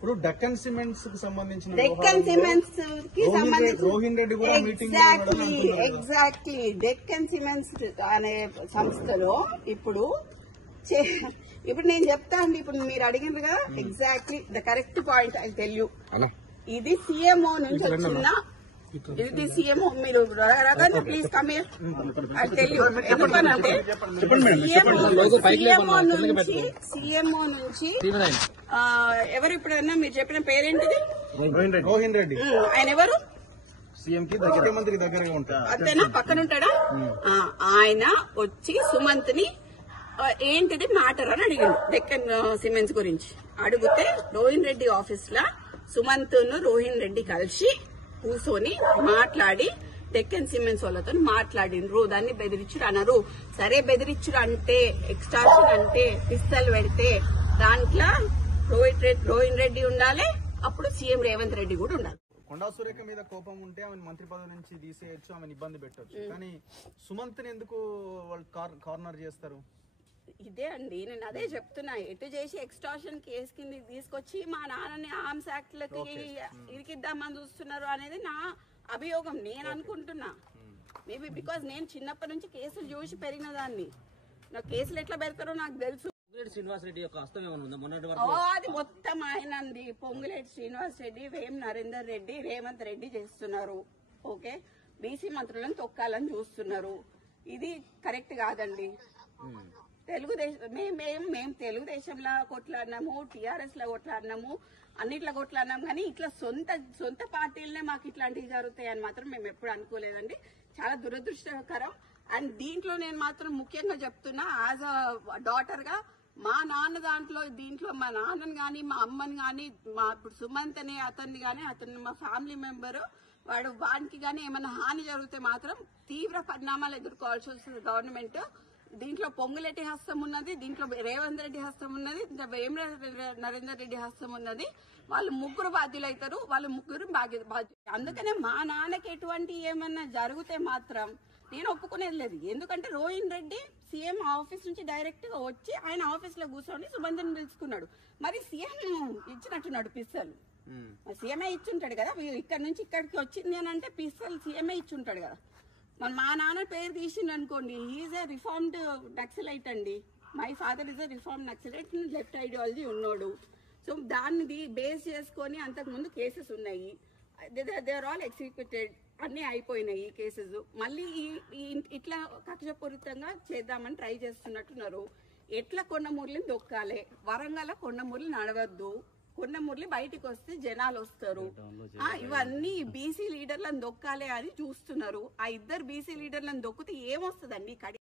ఇప్పుడు డెక్కన్ సిమెంట్స్ కి సంబంధించిన రోహిన్ రెడ్డి కూడా మీటింగ్ ఎగ్జాక్ట్లీ డెక్కన్ సిమెంట్స్ అనే సంస్థలో ఇప్పుడు నేను చెప్తా అండి. ఇప్పుడు మీరు అడిగినగా exactly the correct point I tell you. ఇది సీఎంఓ నుంచి వచ్చిన ఇది సీఎంఓ. మీరు please come here I tell you. ఎందుకనంటే సీఎంఓ నుంచి ఎవరు ఇప్పుడన్నా మీరు చెప్పిన పేరేంటిది? రోహిన్ రెడ్డి. ఆయన ఎవరు? సీఎం కి ముఖ్యమంత్రి దగ్గరగా ఉంటారు. అంతేనా? పక్కన ఉంటాడా? ఆయన వచ్చి సుమంత్ ని ఏంటిది మ్యాటర్ అని అడిగాడు డెక్కన్ సిమెంట్స్ గురించి. అడిగితే రోహిన్ రెడ్డి ఆఫీస్ లా సుమంత్ రోహిన్ రెడ్డి కలిసి కూర్చొని మాట్లాడి డెక్కన్ సిమెంట్స్ వాళ్ళతో మాట్లాడినరు. దాన్ని బెదిరించుడు అన్నారు. సరే బెదిరించుడు అంటే ఎక్స్టార్షన్ అంటే పిస్తల్ పెడితే దాంట్లో రోహిన్ రెడ్డి ఉండాలి, అప్పుడు సీఎం రేవంత్ రెడ్డి కూడా ఉండాలి. కొండా సురేఖ మీద కోపం ఉంటే ఆమె మంత్రి పదవి నుంచి తీసేయచ్చు, ఆమెను ఇబ్బంది పెట్టచ్చు. కానీ సుమంత్ ని ఎందుకు వాళ్ళు కార్నర్ చేస్తారు? ఇదే అండి నేను అదే చెప్తున్నా. ఎటు చేసి ఎక్స్టార్షన్ కేసు కింద తీసుకొచ్చి మా నాన్నని ఆర్మ్స్ యాక్ట్ లకి ఇరికిద్దామని చూస్తున్నారు అనేది నా అభియోగం. నేను అనుకుంటున్నా మేబీ బికాజ్ నేను చిన్నప్పటి నుంచి కేసులు చూసి పెరిగిన దాన్ని. నాకు కేసులు ఎట్లా పెడతారో నాకు తెలుసు. శ్రీనివాస్ రెడ్డి యొక్క హస్తం అది మొత్తం ఆయనండి. పొంగులేటి శ్రీనివాస్ రెడ్డి, వేం నరేందర్ రెడ్డి, రేవంత్ రెడ్డి చేస్తున్నారు. ఓకే, బీసీ మంత్రులను తొక్కాలని చూస్తున్నారు. ఇది కరెక్ట్ కాదండి. తెలుగుదేశం మేము తెలుగుదేశంలో కొట్లాడినాము, టీఆర్ఎస్ లో కొట్లాడినాము, అన్నిట్లో కొట్లాడినాము. కానీ ఇట్లా సొంత పార్టీలనే మాకు ఇట్లాంటివి జరుగుతాయని మాత్రం మేము ఎప్పుడు అనుకోలేదండి. చాలా దురదృష్టకరం. అండ్ దీంట్లో నేను మాత్రం ముఖ్యంగా చెప్తున్నా యాజ్ అ డాటర్ గా మా నాన్న దీంట్లో మా నాన్నని గాని మా అమ్మని గాని మా ఇప్పుడు సుమంత్ అనే అతన్ని గాని అతన్ని మా ఫ్యామిలీ మెంబర్ వాడికి గాని ఏమైనా హాని జరిగితే మాత్రం తీవ్ర పరిణామాలు ఎదుర్కోవాల్సి వస్తుంది గవర్నమెంట్. దీంట్లో పొంగులేటి హస్తం ఉన్నది, దీంట్లో రేవంత్ రెడ్డి హస్తం ఉన్నది, వేం నరేందర్ రెడ్డి హస్తం ఉన్నది. వాళ్ళు ముగ్గురు బాధ్యులు అవుతారు. వాళ్ళు ముగ్గురు బాధ్యులు. అందుకనే మా నాన్నకి ఎటువంటి ఏమన్నా జరిగితే మాత్రం నేను ఒప్పుకునేది లేదు. ఎందుకంటే రోహిన్ రెడ్డి సీఎం ఆఫీస్ నుంచి డైరెక్ట్ గా వచ్చి ఆయన ఆఫీస్ లో కూర్చొని సుమంత్ని పిలుచుకున్నాడు. మరి సీఎం ఇచ్చినట్టున్నాడు పిస్తలు. సీఎంఏ ఇచ్చుంటాడు కదా. ఇక్కడ నుంచి ఇక్కడికి వచ్చింది అని అంటే పిస్తలు సీఎంఏ ఇచ్చుంటాడు కదా. మరి మా నాన్న పేరు తీసిండు అనుకోండి, హీఈస్ ఏ రిఫార్మ్డ్ నక్సలైట్ అండి. My father is a reformed naxalite, left ideology ఉన్నాడు. సో దాన్ని బేస్ చేసుకొని అంతకుముందు కేసెస్ ఉన్నాయి. దే ఆర్ ఆల్ ఎగ్జిక్యూటెడ్, అన్నీ అయిపోయినాయి ఈ కేసెస్. మళ్ళీ ఇట్లా కక్షపూరితంగా చేద్దామని ట్రై చేస్తున్నట్టున్నారు. ఎట్లా కొండమూర్లిని దొక్కాలి, వరంగల్ కొండమూర్లి నడవద్దు, కొండమూర్లి బయటికి వస్తే జనాలు వస్తారు, ఇవన్నీ బీసీ లీడర్లను దొక్కాలి అని చూస్తున్నారు. ఆ ఇద్దరు బీసీ లీడర్లను దొక్కితే ఏమొస్తుందండి?